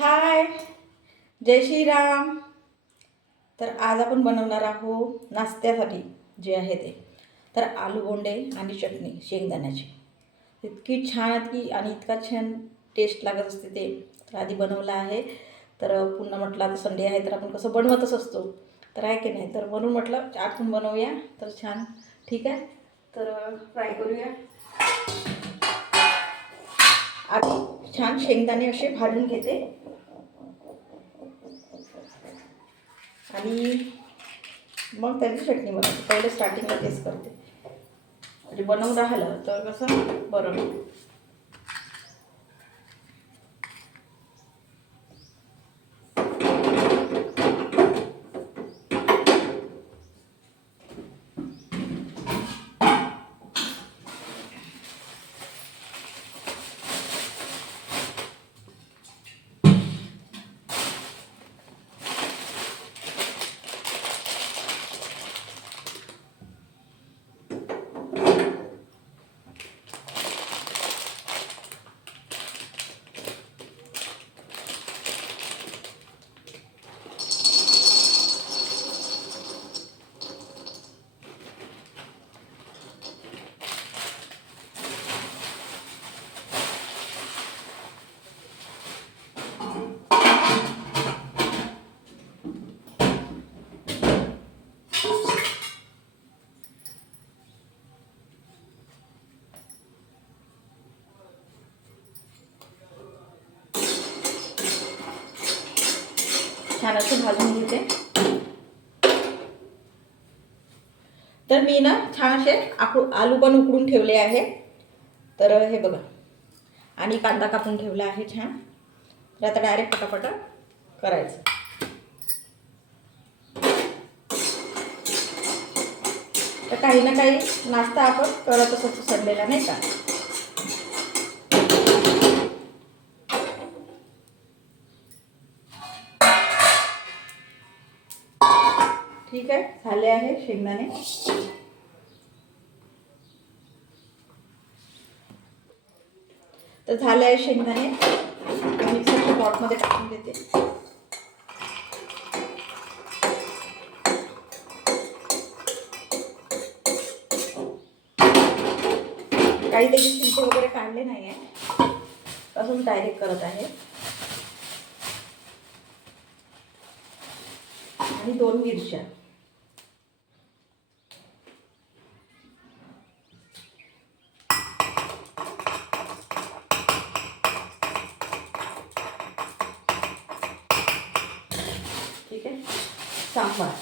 हाय जय श्रीराम. तर आज आपण बनवणार आहोत नाश्त्यासाठी जे आहे ते. तर आलू बोंडे आणि चटणी शेंगदाण्याची. इतकी छान की आणि इतका छान टेस्ट लागत असते ते. तर आधी बनवलं आहे. तर पुन्हा म्हटलं आता संडे आहे तर आपण कसं बनवतच असतो. तर आहे की नाही? तर म्हणून म्हटलं आतून बनवूया. तर छान. ठीक आहे? तर फ्राय करूया. आधी छान शेंगदाणे असे भाजून घेते. आणि मग त्याची चटणी बनवते. पहिले स्टार्टिंगला तेच करते. म्हणजे बनवून राहिलं तर कसं बरं. छान असं भाजून घेते. तर मी ना छान असे आकू आलू पण उकडून ठेवले आहे. तर हे बघा. आणि कांदा कापून ठेवला आहे छान. तर आता डायरेक्ट पटापटा करायचं. तर काही ना काही नाश्ता आपण करतच असतो सडलेला नाही का? ठीक आहे? झाले आहे शेंगदाणे. तर झाले आहे शेंगदाणे. मिक्सरच्या पॉटमध्ये टाकून देते. काही त्याचे शिंपे वगैरे काढले नाही आहे अजून डायरेक्ट करत आहे. आणि दोन मिरच्या ठीक आहे सांबार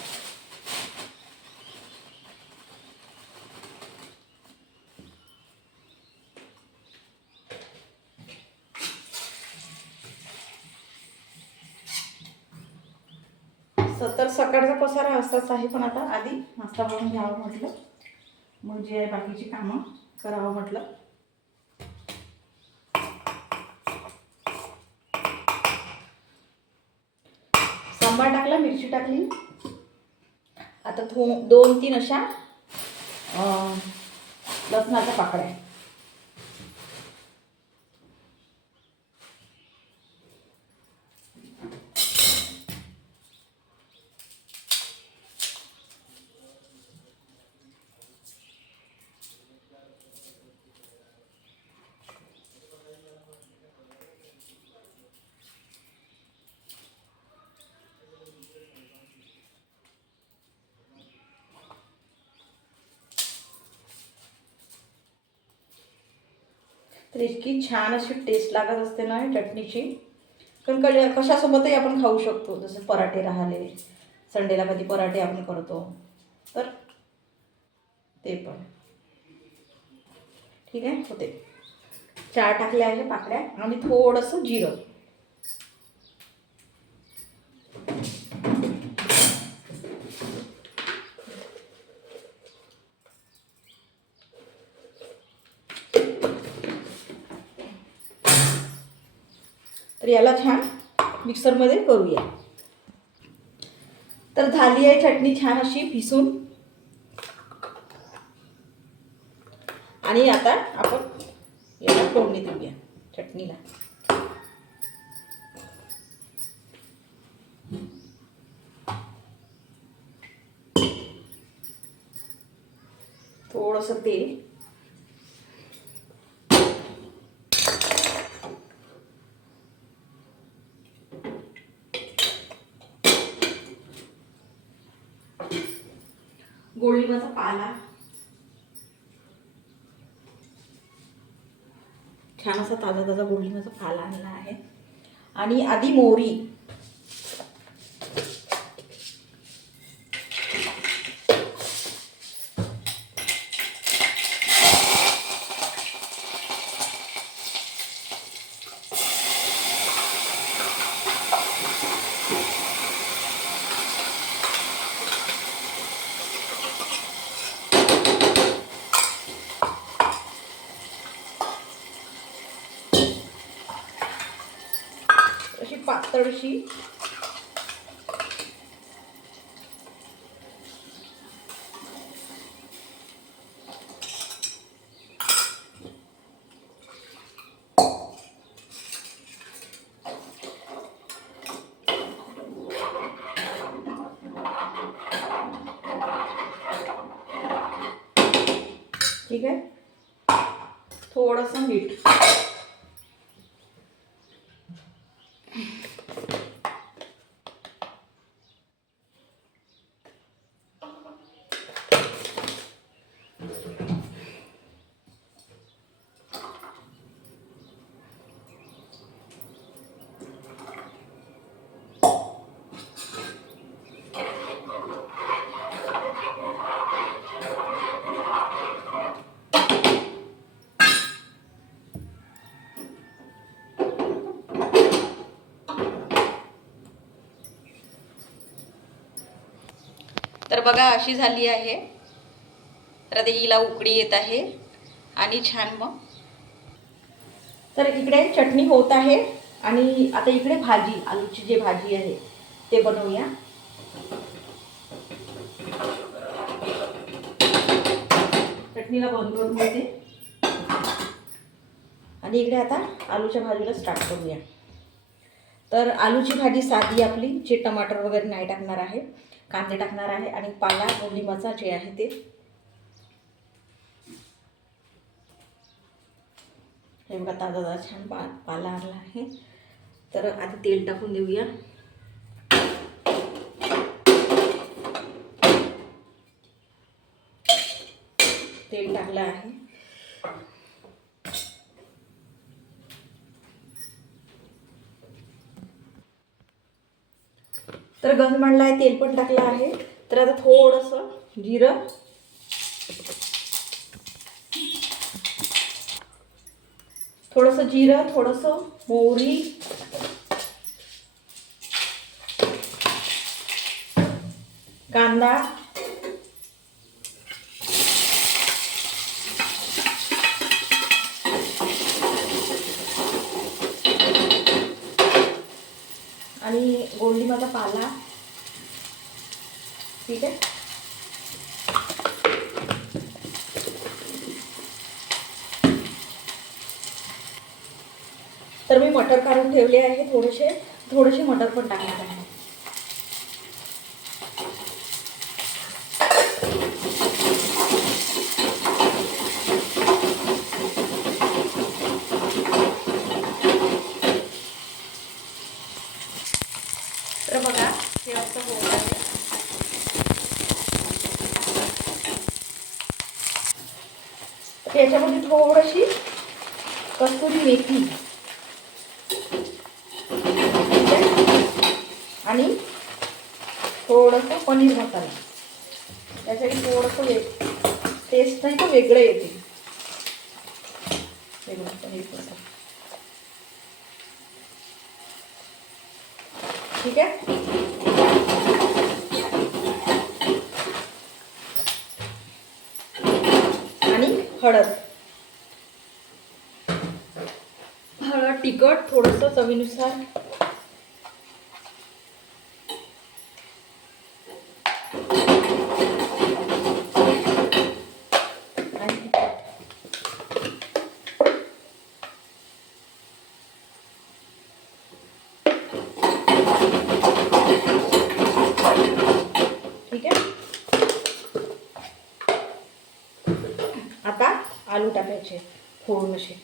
तर सकाळचा पसारा असताच आहे पण आता आधी नाश्ता बनवून घ्यावं म्हटलं. मग जे आहे बाकीची कामं करावं म्हटलं. सांबार टाकला मिरची टाकली. आता थो दोन तीन अशा लसणाच्या पाकळ्या. तर इतकी छान अशी टेस्ट लागत असते ना चटणीची. कारण कळ कशासोबतही आपण खाऊ शकतो. जसं पराठे राहिले संडेला कधी पराठे आपण करतो. तर ते पण. ठीक आहे? होते. चार टाकल्या आहे पाकड्या आणि थोडंसं जिरं. तर याला छान मिक्सरमध्ये करूया. तर झाली आहे चटणी छान अशी भिसून. आणि आता आपण याला फोडणी देऊया चटणीला. थोडंसं तेल गोळीबाचा पाला. छान असा ताजा ताजा गोळीबाचा पाला आणला आहे. आणि आधी मोहरी अशी पातळशी ठीक आहे? थोडंसं मीठ. तर बघा अशी झाली आहे. तर आता हिला उकडी येत आहे आणि छान मग. तर इकडे चटणी होत आहे आणि आता इकडे भाजी आलूची जी भाजी आहे ते बनवूया. चटणीला बंद करून आणि इकडे आता आलूच्या भाजीला स्टार्ट करूया. तर आलूची भाजी साधी आपली जे टमाटर वगैरे नाही टाकणार आहे कांदे टाकणार आहे आणि पाला लिंबाचा जे आहे ते. हे बघा ताजा ताजा छान पा पाला आणला आहे. तर आधी तेल टाकून देऊया. तेल टाकलं आहे. तर गंज म्हणला आहे तेल पण टाकलं आहे. तर आता थोडंसं जिरं. थोडंसं जिरं थोडंसं मोहरी. कांदा आणि गोल्डीमाचा पाला. ठीक आहे? तर मी मटर काढून ठेवले आहे थोडेसे थोडेसे मटर पण टाकणार आहे तर बघा हे असं होत आहे थोडीशी कस्तुरी मेथी. आणि थोडंसं पनीर मसाला. त्यासाठी थोडंसं वेग टेस्ट नाही का वेगळं येते. पनीर मसाला. ठीक आहे? आणि हळद हळद तिखट थोडंसं चवीनुसार आणि तिखट. ठीक आहे टाकायचे फोडून असे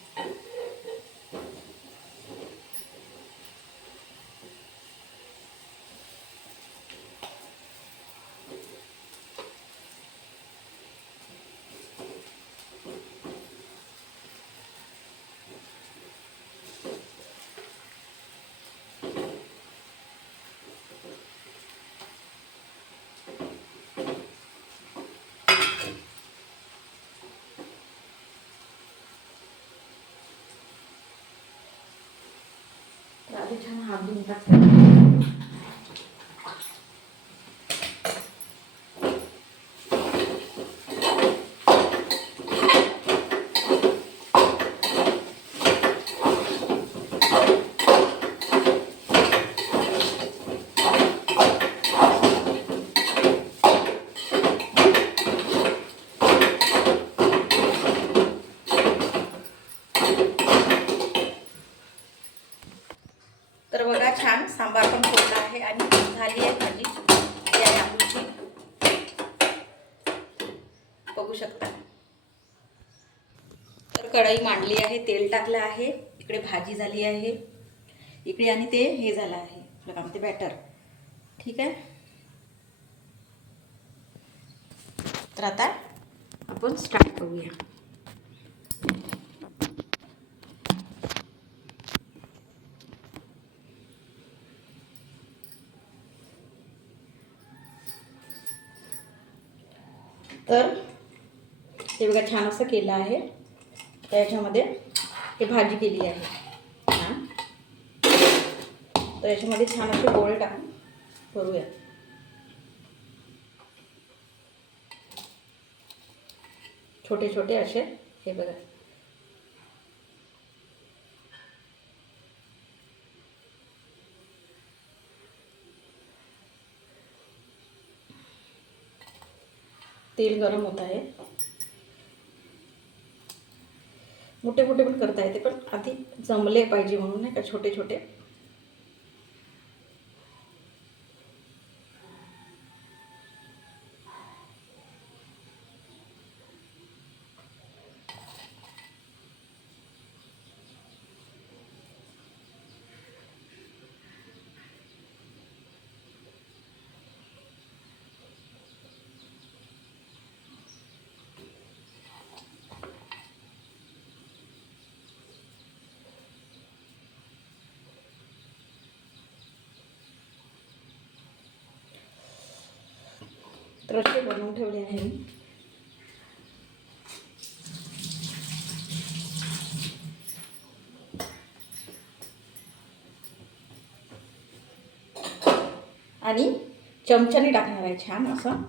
तर आधी छान हात धुवून टाकते तर बघा छान सांबार पण फोडला आहे आणि झाली आहे भाजी ही आहे आलूची बघू शकता तर कढई मांडली आहे तेल टाकलं आहे इकडे भाजी झाली आहे इकडे आणि ते हे झालं आहे. आपलं काय म्हणते बॅटर ठीक आहे? तर आता आपण स्टार्ट करूया. तर हे बघा छान असं केलं आहे. त्याच्यामध्ये हे भाजी केली आहे. छान तर याच्यामध्ये छान असे गोळे टाकून करूया. छोटे छोटे असे हे बघा. तेल गरम होत आहे. मोठे मोठे पण करता येते पण आधी जमले पाहिजे म्हणून नाही का छोटे छोटे रस्ते बनवून ठेवले आहे मी. आणि चमच्याने टाकणार आहे छान असं.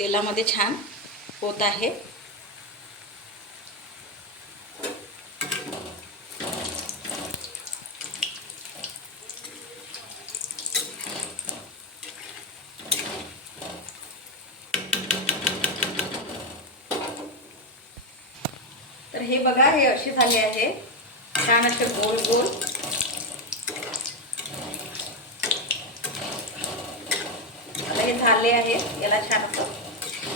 तेलामध्ये छान होत आहे. तर हे बघा हे असे झाले आहे. छान असे गोल गोल. आता हे झाले आहे. याला छान असं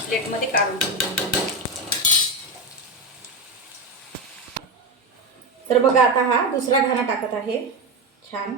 प्लेटमध्ये काढून तर बघा आता हा दुसरा घाणा टाकत आहे. छान.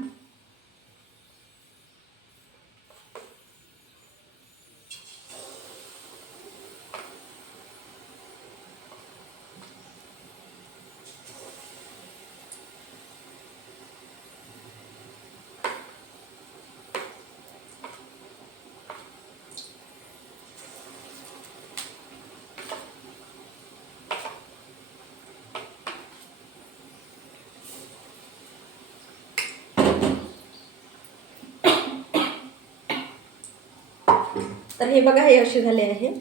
तर हे बघा हे असे झाले आहे.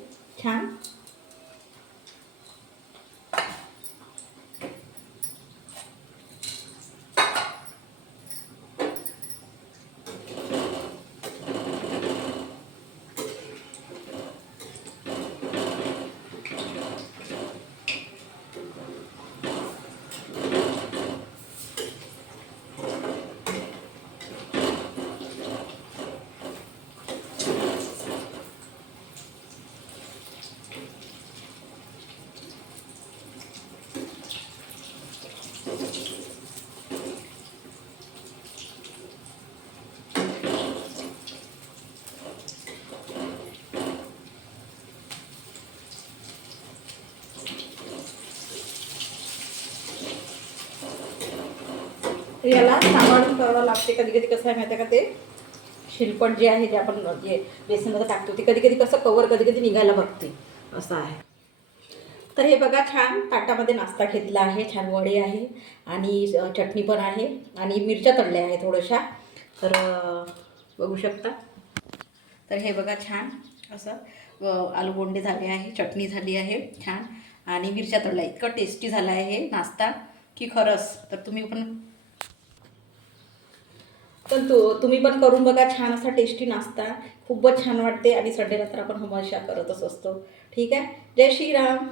छान. तर याला सांभाळून करावं लागते. कधी कधी कसं आहे माहिती आहे का ते? शिलपट जे आहे जे आपण जे बेसनमध्ये टाकतो ते कधी कधी कसं कवर कधी कधी निघायला बघते. असं आहे. तर हे बघा छान ताटामध्ये नाश्ता घेतला आहे. छान वडे आहे आणि चटणी पण आहे आणि मिरच्या तळल्या आहे थोड्याशा. तर बघू शकता. तर हे बघा छान असं आलू बोंडे झाले आहे चटणी झाली आहे छान. आणि मिरच्या तळल्या इतकं टेस्टी झाला आहे हे नाश्ता की खरंच. तर तुम्ही पण तर तू तुम्ही पण करून बघा छान असा टेस्टी नाश्ता. खूपच छान वाटते आणि संडेला तर आपण हमेशा करतच असतो. ठीक आहे? जय श्रीराम.